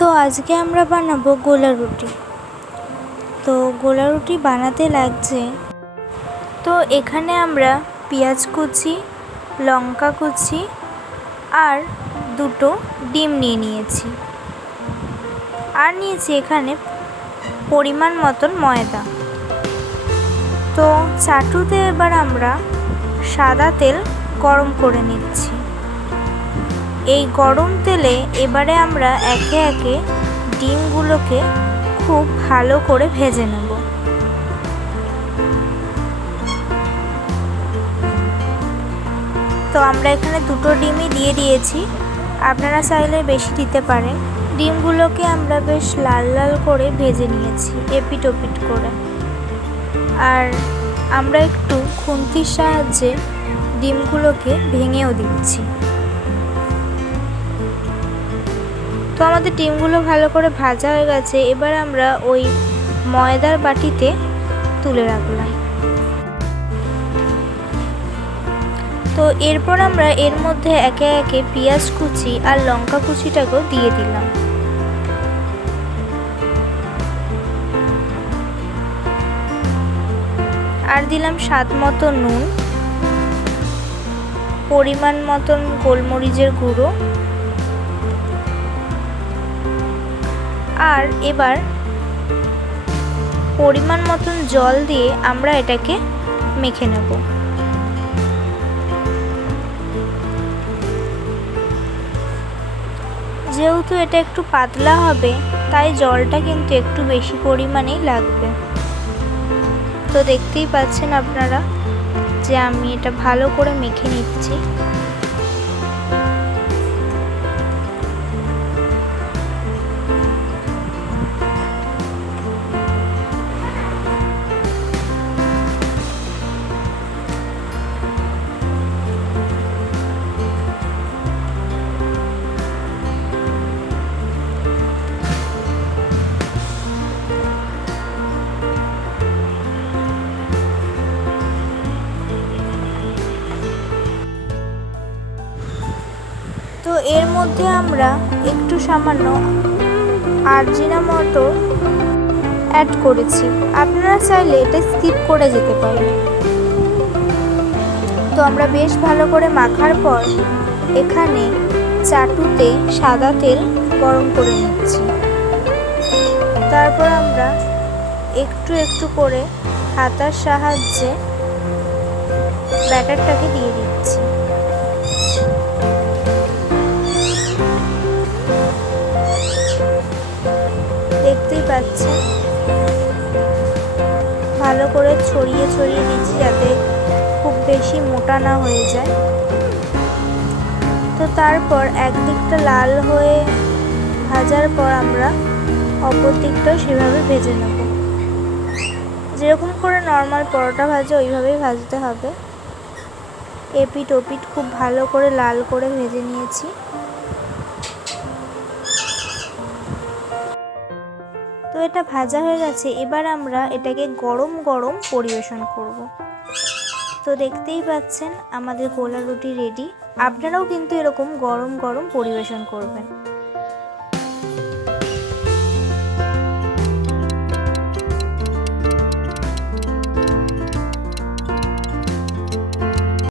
তো আজকে আমরা বানাবো গোলা রুটি। তো গোলা রুটি বানাতে লাগছে, তো এখানে আমরা পেঁয়াজ কুচি, লঙ্কা কুচি আর দুটো ডিম নিয়ে নিয়েছি, আর নিয়েছি এখানে পরিমাণ মতন ময়দা। তো চাটুতে এবার আমরা সাদা তেল গরম করে নিচ্ছি। এই গরম তেলে এবারে আমরা একে একে ডিমগুলোকে খুব ভালো করে ভেজে নেব। তো আমরা এখানে দুটো ডিমই দিয়ে দিয়েছি, আপনারা চাইলে বেশি দিতে পারেন। ডিমগুলোকে আমরা বেশ লাল লাল করে ভেজে নিয়েছি এপিট ওপিট করে, আর আমরা একটু খুন্তির সাহায্যে ডিমগুলোকে ভেঙেও দিচ্ছি। তো আমাদের ডিমগুলো ভালো করে ভাজা হয়ে গেছে, এবার আমরা ওই ময়দার বাটিতে তুলে রাখলাম। তো এরপর আমরা এর মধ্যে একে একে পেঁয়াজ কুচি আর লঙ্কা কুচিটাকেও দিয়ে দিলাম। আর দিলাম স্বাদ মতো নুন, পরিমাণ মতন গোলমরিচের গুঁড়ো, আর এবার পরিমাণ মতন জল দিয়ে আমরা এটাকে মেখে নেব। যেহেতু এটা একটু পাতলা হবে, তাই জলটা কিন্তু একটু বেশি পরিমাণেই লাগবে। তো দেখতেই পাচ্ছেন আপনারা যে আমি এটা ভালো করে মেখে নিচ্ছি। তো এর মধ্যে আমরা একটু সামান্য আজিনামোটো অ্যাড করেছি, আপনারা চাইলে এটা স্কিপ করে যেতে পারেন। তো আমরা বেশ ভালো করে মাখার পর এখানে চাটুতে সাদা তেল গরম করে নিচ্ছি। তারপর আমরা একটু একটু করে হাতার সাহায্যে ব্যাটারটাকে দিয়ে দিচ্ছি। দেখতেই পাচ্ছেন ভালো করে ছড়িয়ে ছড়িয়ে দিচ্ছি, যাতে খুব বেশি মোটা না হয়ে যায়। তো তারপর একদিকটা লাল হয়ে ভাজার পর আমরা অপর দিকটাও সেভাবে ভেজে নেব। যেরকম করে নর্মাল পরোটা ভাজে ওইভাবেই ভাজতে হবে। এপিট ওপিট খুব ভালো করে লাল করে ভেজে নিয়েছি। তো এটা ভাজা হয়ে গেছে, এবার আমরা এটাকে গরম গরম পরিবেশন করব। তো দেখতেই পাচ্ছেন আমাদের গোলা রুটি রেডি। আপনারাও কিন্তু এরকম গরম গরম পরিবেশন করবেন।